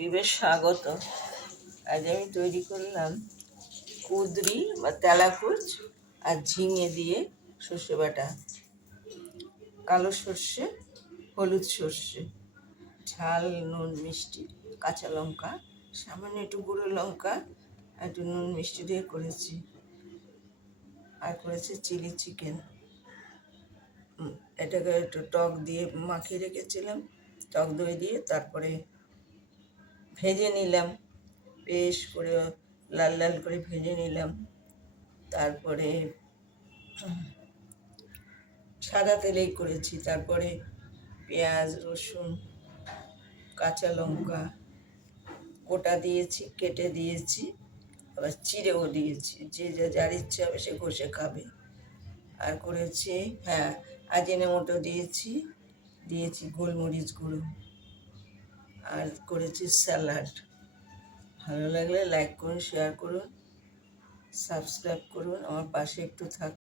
ইউটিউবে স্বাগত। আজ আমি তৈরি করলাম কুঁদরি বা তেলাকুচ আর ঝিঙে দিয়ে সর্ষে বাটা, কালো সর্ষে, হলুদ সর্ষে, ঝাল, নুন, মিষ্টি, কাঁচা লঙ্কা, সামান্য একটু গুঁড়ো লঙ্কা, একটু নুন মিষ্টি দিয়ে করেছি। আর করেছি চিলি চিকেন। এটাকে একটু টক দিয়ে মাখিয়ে রেখেছিলাম, টক দই দিয়ে। তারপরে ভেজে নিলাম, বেশ করে লাল লাল করে ভেজে নিলাম। তারপরে সাদা তেলেই করেছি। তারপরে পেঁয়াজ, রসুন, কাঁচা লঙ্কা গোটা দিয়েছি, কেটে দিয়েছি, আবার চিড়েও দিয়েছি। যে যার ইচ্ছে হবে সে ঘষে খাবে। আর করেছি আজিনোমোটো দিয়েছি, গোলমরিচ গুঁড়ো, আর করেছি স্যালাড। ভালো লাগলে লাইক করুন, শেয়ার করুন, সাবস্ক্রাইব করুন, আমার পাশে একটু থাকুন।